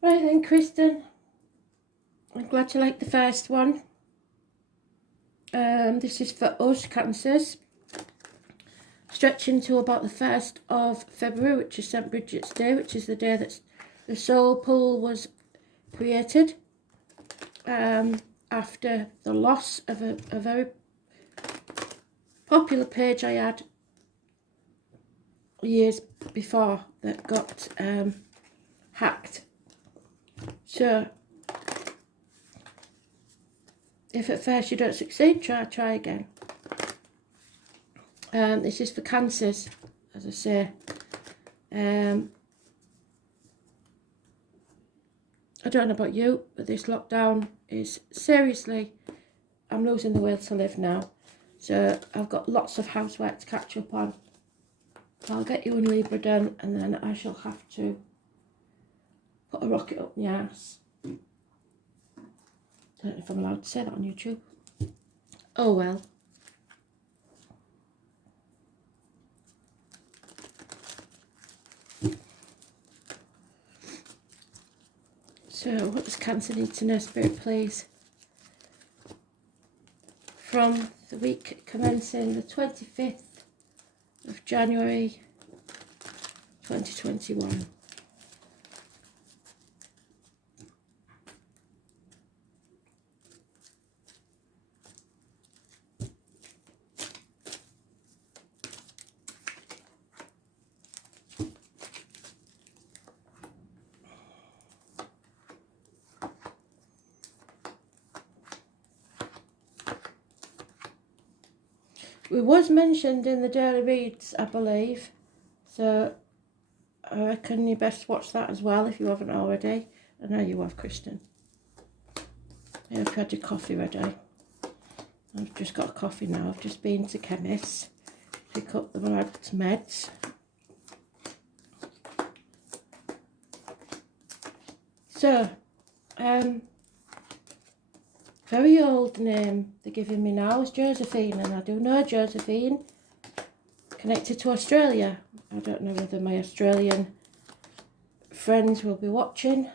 Right then, Kristen. I'm glad you liked the first one. This is for us Cancers. Stretching to about the 1st of February, which is St. Bridget's Day, which is the day that the soul pool was created. After the loss of a very popular page I had years before that got hacked. So if at first you don't succeed, try again. This is for Cancers, as I say. I don't know about you, but this lockdown is seriously, I'm losing the will to live now. So I've got lots of housework to catch up on. I'll get you and Libra done, and then I shall have to put a rocket up my ass. Don't know if I'm allowed to say that on YouTube. Oh well. So what does Cancer need to know, Spirit, please? From the week commencing the 25th of January 2021. It was mentioned in the daily reads, I believe, so I reckon you best watch that as well if you haven't already. I know you have, Kristen. I hope you had your coffee ready. I've just got a coffee now. I've just been to chemist, pick up the meds. So, very old name they're giving me now is Josephine, and I do know Josephine, connected to Australia. I don't know whether my Australian friends will be watching,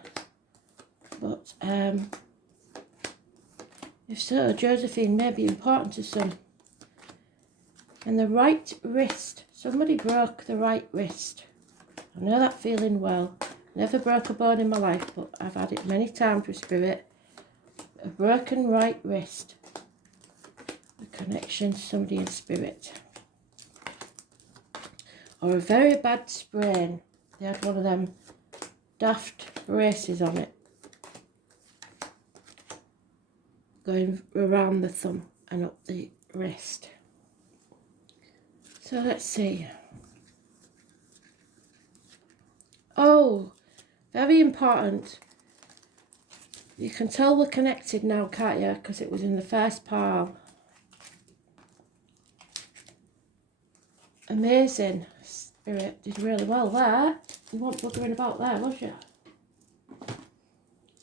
but if so, Josephine may be important to some. And the right wrist, somebody broke the right wrist. I know that feeling well. Never broke a bone in my life, but I've had it many times with Spirit. A broken right wrist. A connection to somebody in Spirit. Or a very bad sprain. They had one of them daft braces on it, going around the thumb and up the wrist. So let's see. Oh, very important. You can tell we're connected now, can't you? Because it was in the first pile. Amazing. Spirit did really well there. You weren't buggering about there, was you?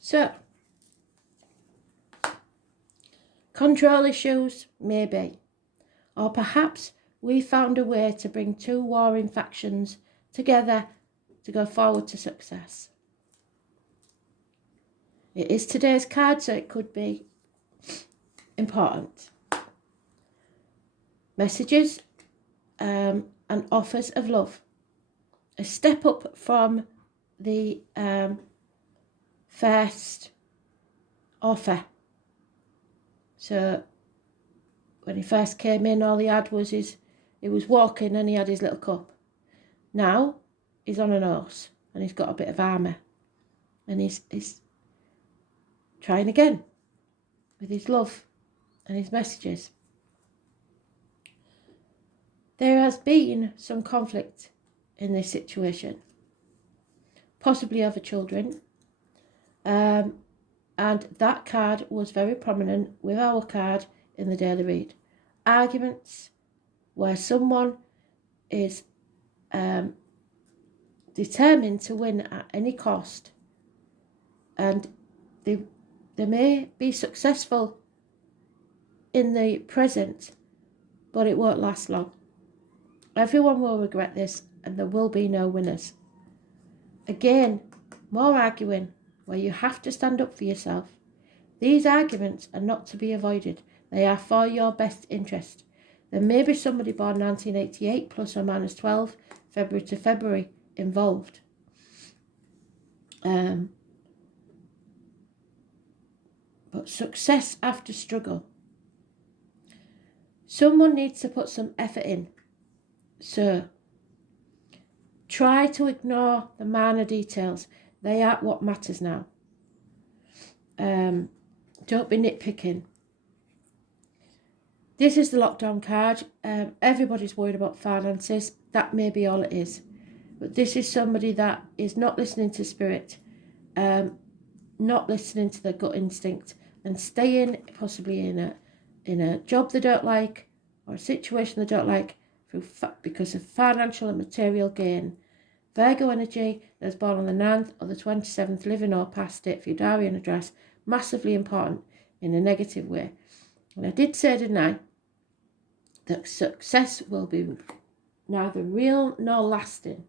So, control issues, maybe. Or perhaps we found a way to bring two warring factions together to go forward to success. It is today's card, so it could be important. Messages and offers of love. A step up from the first offer. So when he first came in, all he had was he was walking and he had his little cup. Now he's on an horse and he's got a bit of armour, and he's trying again with his love and his messages. There has been some conflict in this situation, possibly over children, and that card was very prominent with our card in the daily read. Arguments where someone is determined to win at any cost, and they may be successful in the present, but it won't last long. Everyone will regret this, and there will be no winners. Again, more arguing, where you have to stand up for yourself. These arguments are not to be avoided. They are for your best interest. There may be somebody born 1988 plus or minus 12, February to February, involved. But success after struggle. Someone needs to put some effort in. So, try to ignore the minor details. They are what matters now. Don't be nitpicking. This is the lockdown card. Everybody's worried about finances. That may be all it is. But this is somebody that is not listening to spirit, not listening to their gut instinct, and staying possibly in a job they don't like or a situation they don't like because of financial and material gain. Virgo energy, that's born on the 9th or the 27th, living or past date for your diary and address, massively important in a negative way. And I did say, didn't I, that success will be neither real nor lasting.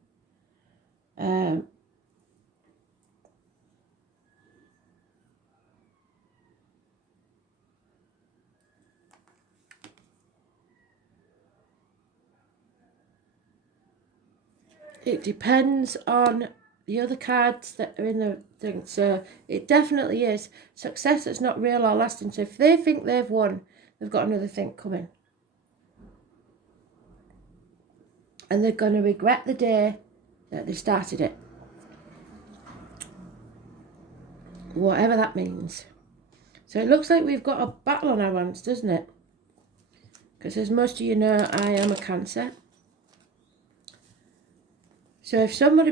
It depends on the other cards that are in the thing. So it definitely is success that's not real or lasting. So if they think they've won, they've got another thing coming. And they're going to regret the day that they started it. Whatever that means. So it looks like we've got a battle on our hands, doesn't it? Because as most of you know, I am a Cancer. So if somebody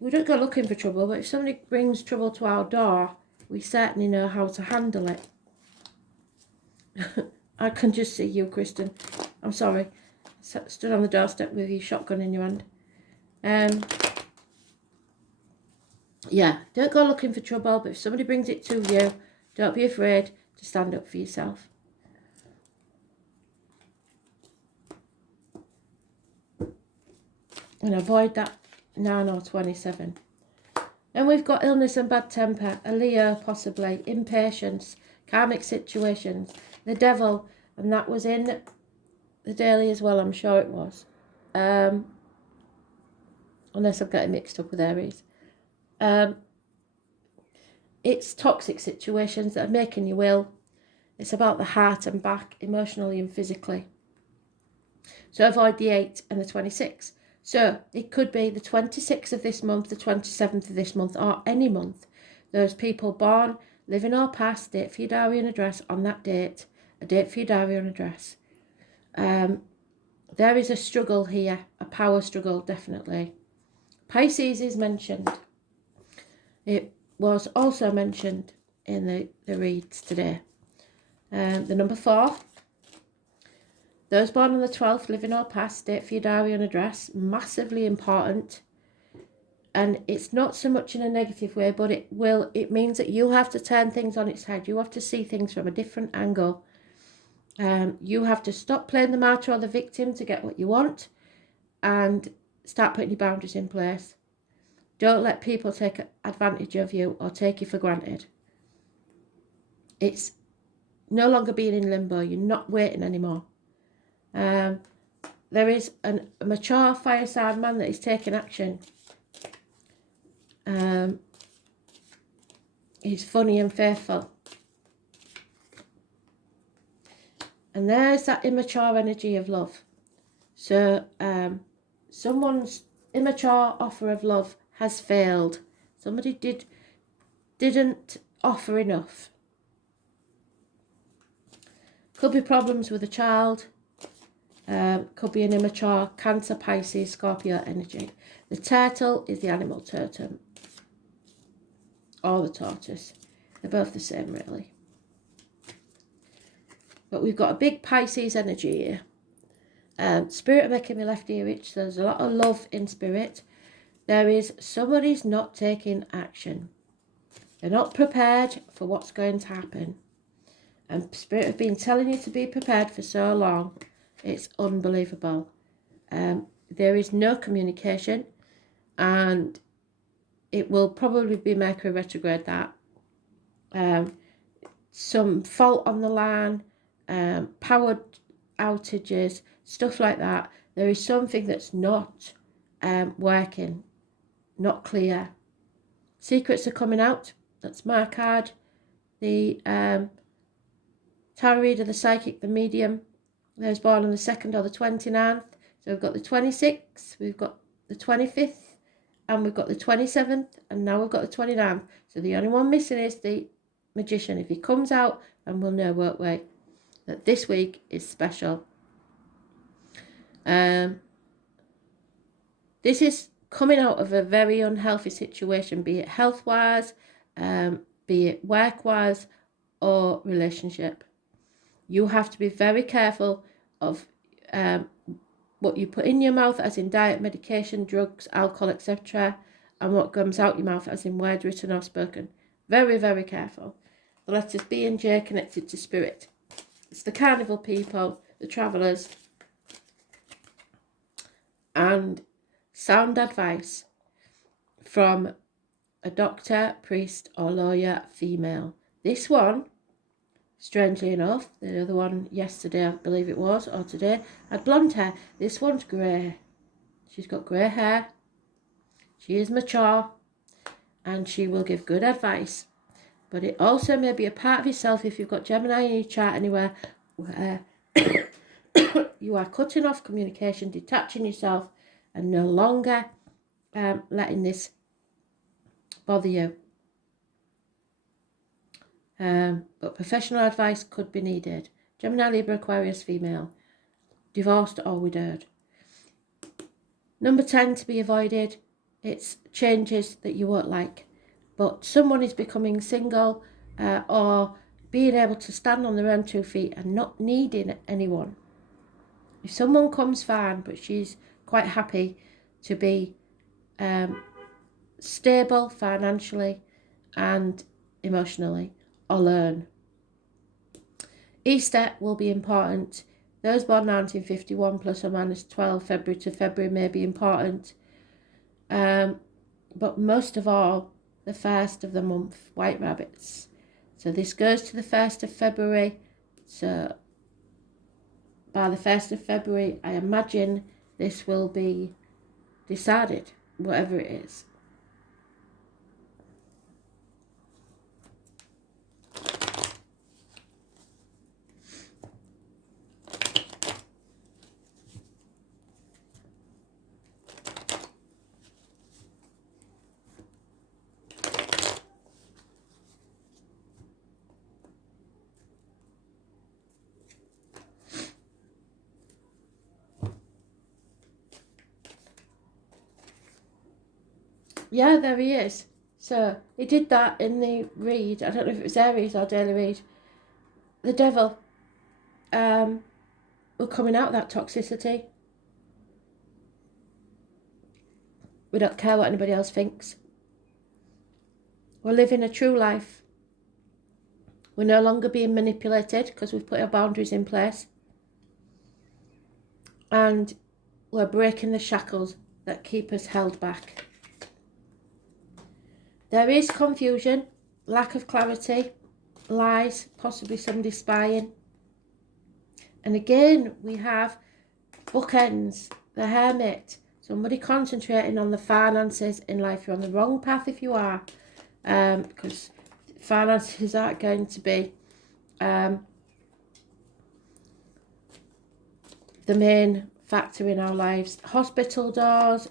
we don't go looking for trouble, but if somebody brings trouble to our door, we certainly know how to handle it. I can just see you, Kristen. I'm sorry. Stood on the doorstep with your shotgun in your hand. Yeah, don't go looking for trouble, but if somebody brings it to you, don't be afraid to stand up for yourself. And avoid that 9 or 27. And we've got illness and bad temper, a Leo possibly, impatience, karmic situations, the devil, and that was in the daily as well, I'm sure it was. Unless I'm getting mixed up with Aries. It's toxic situations that are making you ill. It's about the heart and back, emotionally and physically. So avoid the 8 and the 26. So it could be the 26th of this month, the 27th of this month, or any month. Those people born, living or past, date for your diary and address on that date, a date for your diary and address. There is a struggle here, a power struggle, definitely. Pisces is mentioned. It was also mentioned in the reads today. The number 4. Those born on the 12th, living or past, date for your diary and address, massively important. And it's not so much in a negative way, but it means that you have to turn things on its head. You have to see things from a different angle. You have to stop playing the martyr or the victim to get what you want and start putting your boundaries in place. Don't let people take advantage of you or take you for granted. It's no longer being in limbo. You're not waiting anymore. There is a mature fire sign man that is taking action. He's funny and faithful. And there's that immature energy of love. So someone's immature offer of love has failed. Somebody didn't offer enough. Could be problems with a child. Could be an immature Cancer, Pisces, Scorpio energy. The turtle is the animal totem. Or the tortoise. They're both the same, really. But we've got a big Pisces energy here. Spirit are making me left ear itch. So there's a lot of love in spirit. There is somebody's not taking action. They're not prepared for what's going to happen. And spirit have been telling you to be prepared for so long. It's unbelievable. There is no communication. And it will probably be Mercury retrograde that. Some fault on the line, power outages, stuff like that. There is something that's not working, not clear. Secrets are coming out. That's my card. The tarot reader, the psychic, the medium. There's born on the 2nd or the 29th. So we've got the 26th, we've got the 25th, and we've got the 27th, and now we've got the 29th. So the only one missing is the magician. If he comes out, and we'll know, won't we, that this week is special. This is coming out of a very unhealthy situation, be it health-wise, be it work-wise, or relationship. You have to be very careful of what you put in your mouth, as in diet, medication, drugs, alcohol, etc., and what comes out your mouth, as in word, written or spoken. Very, very careful. The letters B and J connected to spirit. It's the carnival people, the travellers, and sound advice from a doctor, priest, or lawyer, female. This one, strangely enough, the other one yesterday, I believe it was, or today, had blonde hair. This one's grey. She's got grey hair. She is mature, and she will give good advice. But it also may be a part of yourself, if you've got Gemini in your chart anywhere, where you are cutting off communication, detaching yourself, and no longer letting this bother you. But professional advice could be needed. Gemini, Libra, Aquarius, female. Divorced or widowed. Number 10 to be avoided. It's changes that you won't like. But someone is becoming single or being able to stand on their own 2 feet and not needing anyone. If someone comes, fine, but she's quite happy to be stable financially and emotionally, or learn. Easter will be important. Those born 1951 plus or minus 12 February to February may be important. But most of all, the first of the month, white rabbits. So this goes to the 1st of February. So by the 1st of February, I imagine this will be decided, whatever it is. Yeah, there he is. So he did that in the read. I don't know if it was Aries or daily read. The devil we're coming out of that toxicity. We don't care what anybody else thinks. We're living a true life. We're no longer being manipulated because we've put our boundaries in place. And we're breaking the shackles that keep us held back. There is confusion, lack of clarity, lies, possibly somebody spying. And again, we have bookends, the Hermit, somebody concentrating on the finances in life. You're on the wrong path if you are, because finances aren't going to be the main factor in our lives. Hospital doors,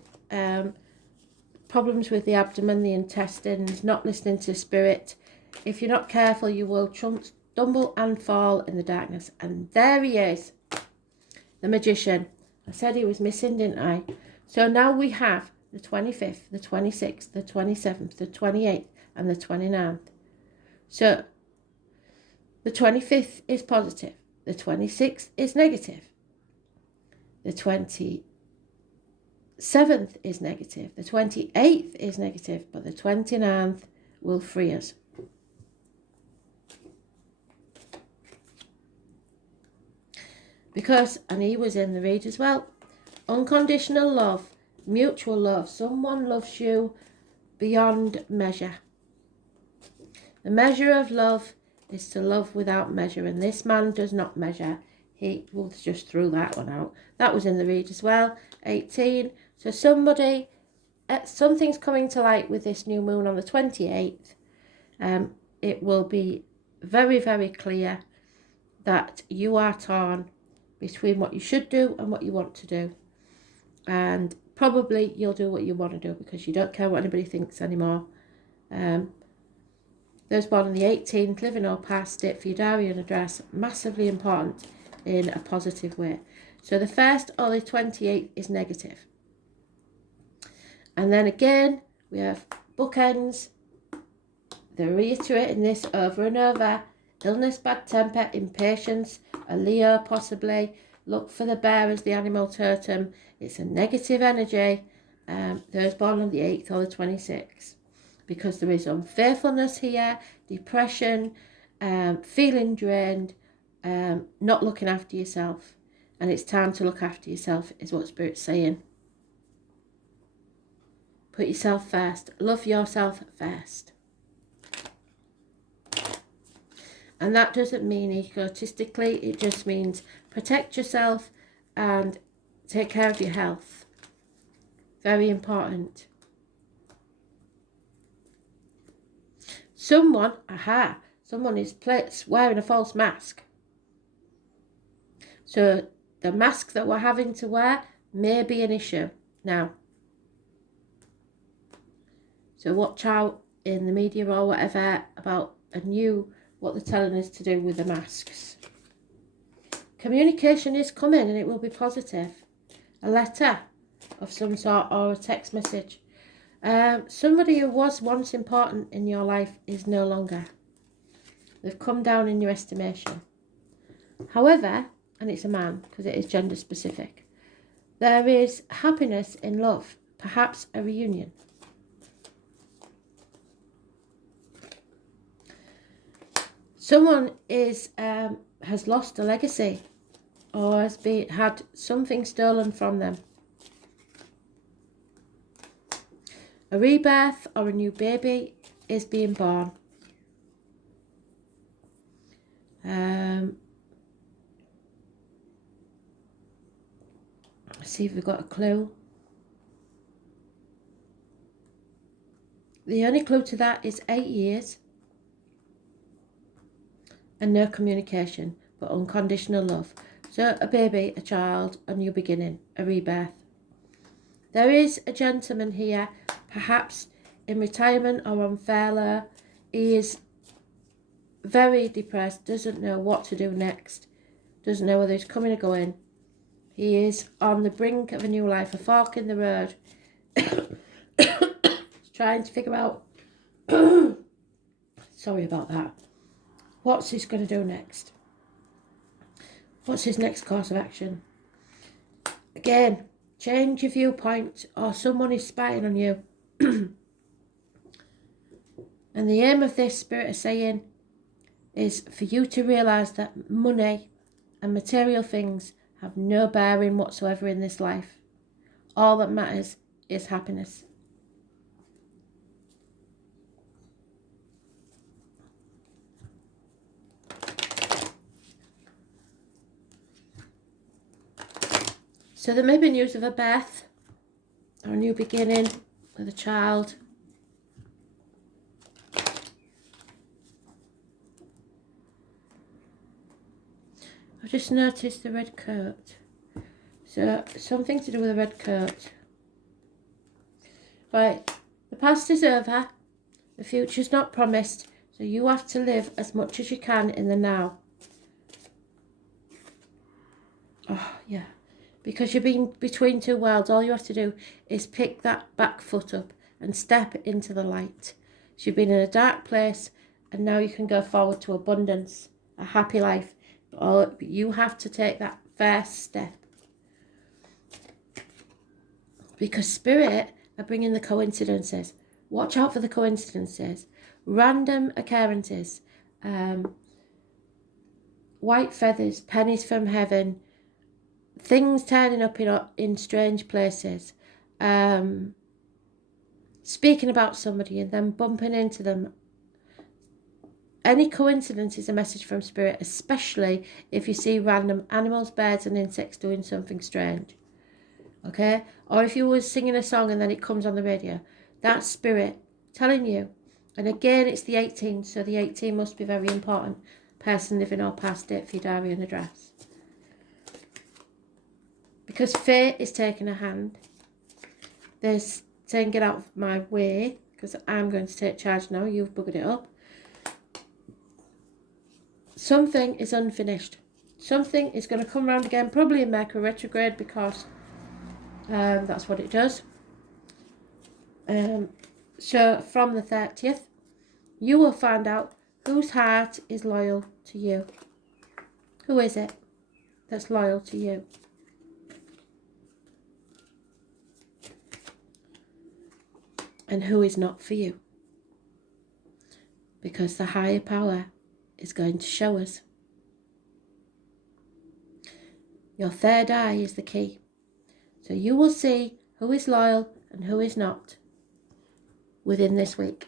problems with the abdomen, the intestines, not listening to spirit. If you're not careful, you will stumble and fall in the darkness. And there he is, the magician. I said he was missing, didn't I? So now we have the 25th, the 26th, the 27th, the 28th, and the 29th. So the 25th is positive. The 26th is negative. The 27th is negative. The 28th is negative. But the 29th will free us. Because, and he was in the read as well, unconditional love, mutual love. Someone loves you beyond measure. The measure of love is to love without measure, and this man does not measure. He will just threw that one out. That was in the read as well. 18. So something's coming to light with this new moon on the 28th. It will be very, very clear that you are torn between what you should do and what you want to do. And probably you'll do what you want to do because you don't care what anybody thinks anymore. Those born on the 18th, living or past it for your diary and address, massively important in a positive way. So the 1st or the 28th is negative. And then again, we have bookends. They're reiterating this over and over. Illness, bad temper, impatience, a Leo possibly. Look for the bear as the animal totem. It's a negative energy. Those born on the 8th or the 26th. Because there is unfaithfulness here, depression, feeling drained, not looking after yourself. And it's time to look after yourself, is what Spirit's saying. Put yourself first. Love yourself first. And that doesn't mean egotistically. It just means protect yourself and take care of your health. Very important. Someone is wearing a false mask. So the mask that we're having to wear may be an issue now. So watch out in the media or whatever about what they're telling us to do with the masks. Communication is coming and it will be positive. A letter of some sort or a text message. Somebody who was once important in your life is no longer. They've come down in your estimation. However, and it's a man because it is gender specific, there is happiness in love, perhaps a reunion. Someone has lost a legacy or has had something stolen from them. A rebirth or a new baby is being born. Let's see if we've got a clue. The only clue to that is 8 years. And no communication, but unconditional love. So a baby, a child, a new beginning, a rebirth. There is a gentleman here, perhaps in retirement or on furlough. He is very depressed, doesn't know what to do next, doesn't know whether he's coming or going. He is on the brink of a new life, a fork in the road. He's trying to figure out, sorry about that. What's he going to do next? What's his next course of action? Again, change your viewpoint or someone is spying on you. And the aim of this, Spirit is saying, is for you to realise that money and material things have no bearing whatsoever in this life. All that matters is happiness. So there may be news of a birth or a new beginning with a child. I've just noticed the red coat. So something to do with a red coat. Right, the past is over. The future's not promised. So you have to live as much as you can in the now. Oh, yeah. Because you're being between two worlds, all you have to do is pick that back foot up and step into the light. So you've been in a dark place and now you can go forward to abundance, a happy life. But you have to take that first step. Because Spirit are bringing the coincidences. Watch out for the coincidences. Random occurrences. White feathers, pennies from heaven. Things turning up in strange places. speaking about somebody and then bumping into them. Any coincidence is a message from spirit, especially if you see random animals, birds and insects doing something strange. Okay? Or if you were singing a song and then it comes on the radio. That's spirit telling you. And again, it's the 18th, so the 18 must be very important. Person living or past it for your diary and address. Because fate is taking a hand. They're saying get out of my way, because I'm going to take charge now. You've buggered it up. Something is unfinished. Something is going to come around again, probably in Mercury retrograde, because that's what it does. So from the 30th, you will find out whose heart is loyal to you. Who is it that's loyal to you? And who is not for you? Because the higher power is going to show us. Your third eye is the key. So you will see who is loyal and who is not within this week.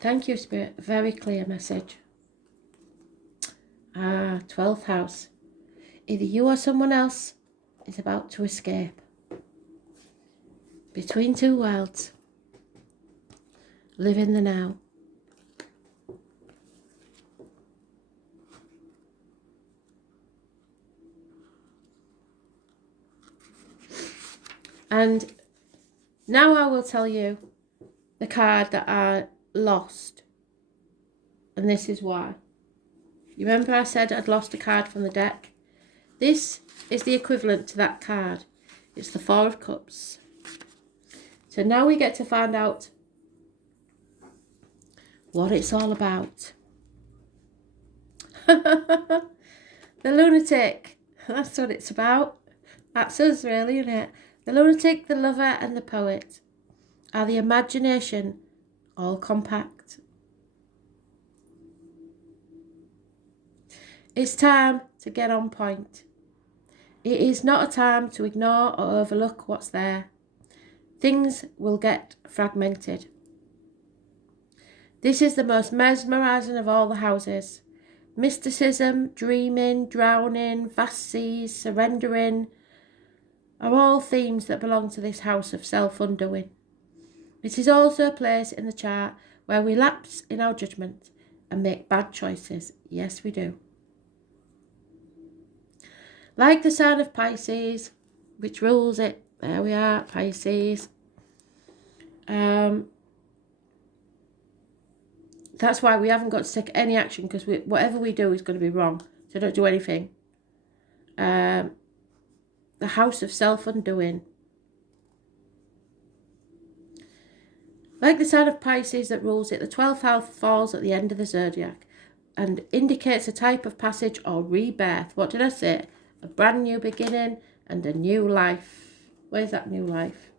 Thank you, Spirit. A very clear message. 12th house. Either you or someone else is about to escape. Between two worlds. Live in the now. And now I will tell you the card that I lost. And this is why. You remember I said I'd lost a card from the deck? This is the equivalent to that card. It's the Four of Cups. So now we get to find out what it's all about. The lunatic. That's what it's about. That's us really, isn't it? The lunatic, the lover and the poet are the imagination all compact. It's time to get on point. It is not a time to ignore or overlook what's there. Things will get fragmented. This is the most mesmerising of all the houses. Mysticism, dreaming, drowning, vast seas, surrendering are all themes that belong to this house of self-undoing. It is also a place in the chart where we lapse in our judgment and make bad choices. Yes, we do. Like the sign of Pisces, which rules it. There we are, Pisces. That's why we haven't got to take any action, because whatever we do is going to be wrong. So don't do anything. The house of self-undoing. Like the sign of Pisces that rules it, the 12th house falls at the end of the zodiac and indicates a type of passage or rebirth. What did I say? A brand new beginning and a new life. Where's that new life?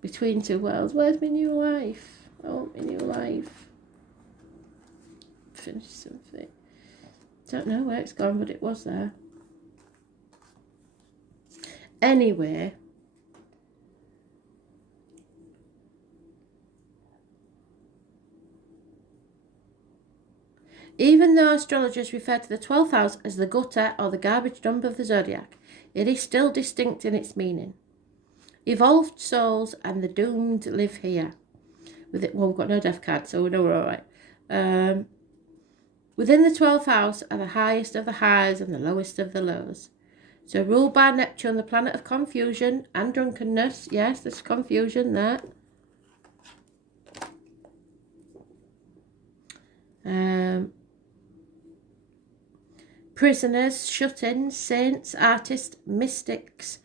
Between two worlds. Where's my new life? Oh, my new life. Finish something. Don't know where it's gone, but it was there. Anyway. Even though astrologers refer to the 12th house as the gutter or the garbage dump of the zodiac, it is still distinct in its meaning. Evolved souls and the doomed live here. Well, we've got no death card, so we know we're all right. Within the 12th house are the highest of the highs and the lowest of the lows. So ruled by Neptune, the planet of confusion and drunkenness. Yes, there's confusion there. Prisoners, shut-ins, saints, artists, mystics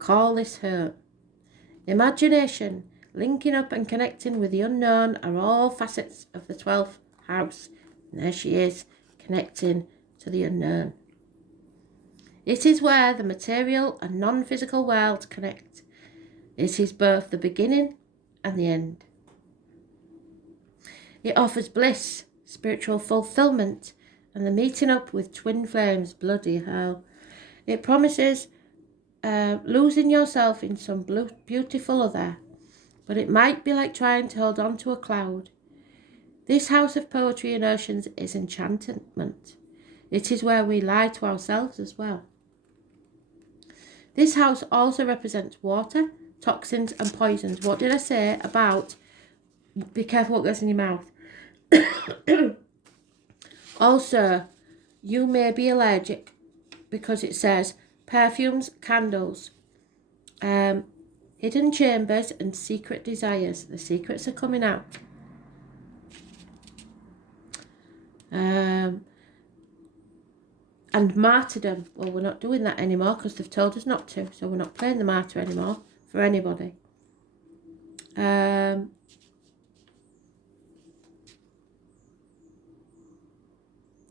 call this home. Imagination, linking up and connecting with the unknown are all facets of the 12th house. And there she is, connecting to the unknown. It is where the material and non-physical worlds connect. It is both the beginning and the end. It offers bliss, spiritual fulfillment, and the meeting up with twin flames. Bloody hell. It promises losing yourself in some beautiful other, but it might be like trying to hold on to a cloud. This house of poetry and oceans is enchantment. It is where we lie to ourselves as well. This house also represents water, toxins and poisons. What did I say about be careful what goes in your mouth? Also, you may be allergic because it says perfumes, candles, hidden chambers and secret desires. The secrets are coming out. And martyrdom. Well, we're not doing that anymore because they've told us not to. So we're not playing the martyr anymore for anybody.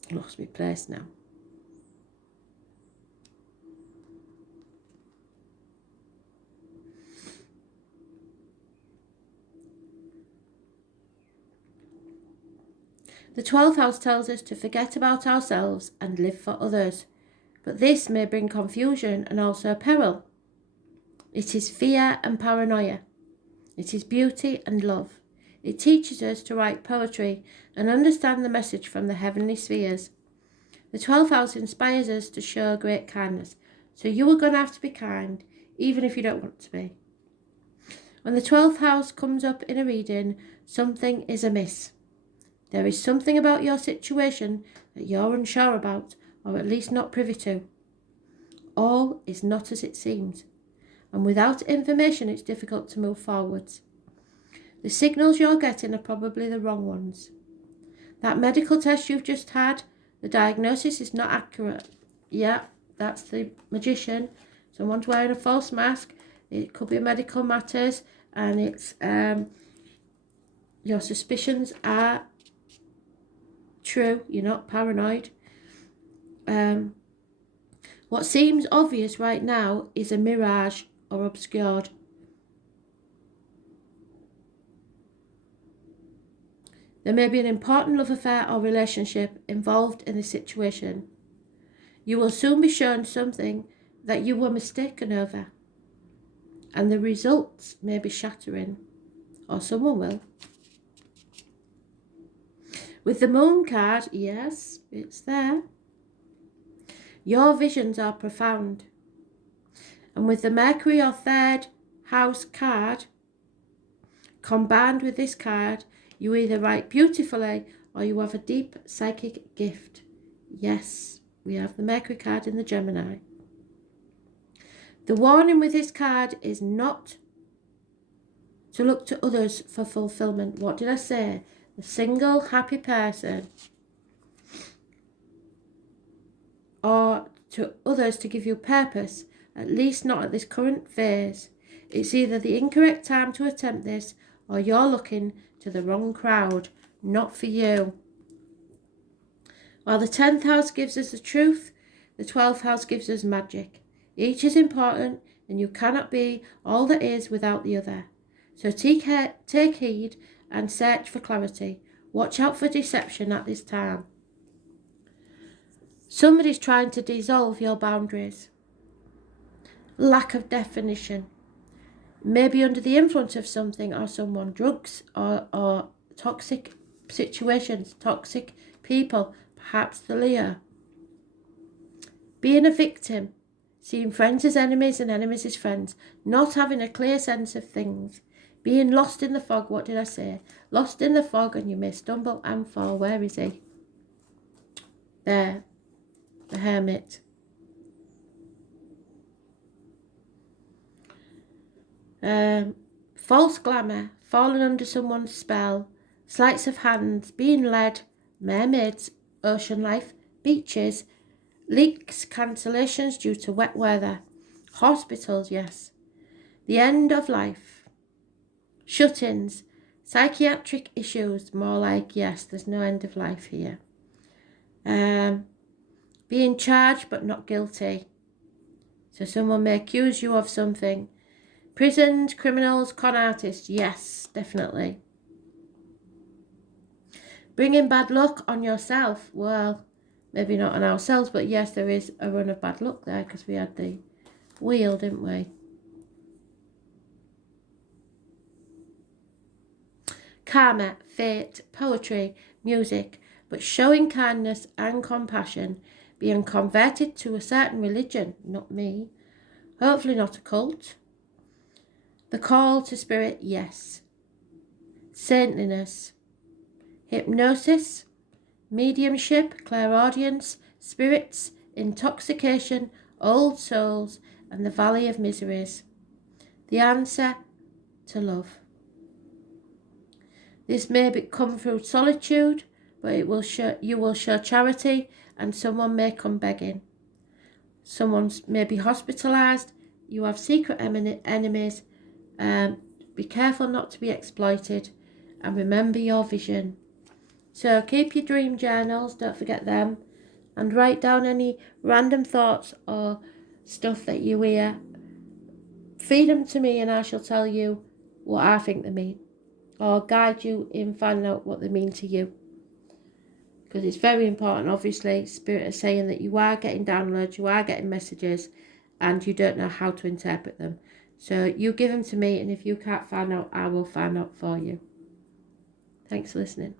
Lost my place now. The 12th house tells us to forget about ourselves and live for others, but this may bring confusion and also peril. It is fear and paranoia. It is beauty and love. It teaches us to write poetry and understand the message from the heavenly spheres. The 12th house inspires us to show great kindness, so you are going to have to be kind, even if you don't want to be. When the 12th house comes up in a reading, something is amiss. There is something about your situation that you're unsure about, or at least not privy to. All is not as it seems, and without information it's difficult to move forwards. The signals you're getting are probably the wrong ones. That medical test you've just had, the diagnosis is not accurate. Yeah, that's the magician. Someone's wearing a false mask. It could be medical matters, and it's your suspicions are true. You're not paranoid. What seems obvious right now is a mirage or obscured. There may be an important love affair or relationship involved in this situation. You will soon be shown something that you were mistaken over, and the results may be shattering, or someone will. With the Moon card, yes, it's there. Your visions are profound. And with the Mercury or 3rd house card, combined with this card, you either write beautifully or you have a deep psychic gift. Yes, we have the Mercury card in the Gemini. The warning with this card is not to look to others for fulfillment. What did I say? The single happy person, or to others to give you purpose, at least not at this current phase. It's either the incorrect time to attempt this, or you're looking to the wrong crowd, not for you. While the 10th house gives us the truth, the 12th house gives us magic. Each is important, and you cannot be all that is without the other. So take heed and search for clarity. Watch out for deception at this time. Somebody's trying to dissolve your boundaries. Lack of definition. Maybe under the influence of something or someone, drugs or toxic situations, toxic people, perhaps the Leo. Being a victim, seeing friends as enemies and enemies as friends, not having a clear sense of things. Being lost in the fog, what did I say? Lost in the fog, and you may stumble and fall. Where is he? There, the Hermit. False glamour, falling under someone's spell, sleights of hands, being led, mermaids, ocean life, beaches, leaks, cancellations due to wet weather, hospitals, yes, the end of life. Shut-ins, psychiatric issues, more like, yes, there's no end of life here. Being charged but not guilty. So someone may accuse you of something. Prisons, criminals, con artists, yes, definitely. Bringing bad luck on yourself. Well, maybe not on ourselves, but yes, there is a run of bad luck there because we had the wheel, didn't we? Karma, fate, poetry, music, but showing kindness and compassion, being converted to a certain religion, not me, hopefully not a cult. The call to spirit, yes. Saintliness, hypnosis, mediumship, clairaudience, spirits, intoxication, old souls, and the valley of miseries. The answer to love. This may come through solitude, but you will show charity, and someone may come begging. Someone may be hospitalised. You have secret enemies. Be careful not to be exploited, and remember your vision. So keep your dream journals, don't forget them, and write down any random thoughts or stuff that you hear. Feed them to me and I shall tell you what I think they mean, or guide you in finding out what they mean to you. Because it's very important, obviously, Spirit is saying that you are getting downloads, you are getting messages, and you don't know how to interpret them. So you give them to me, and if you can't find out, I will find out for you. Thanks for listening.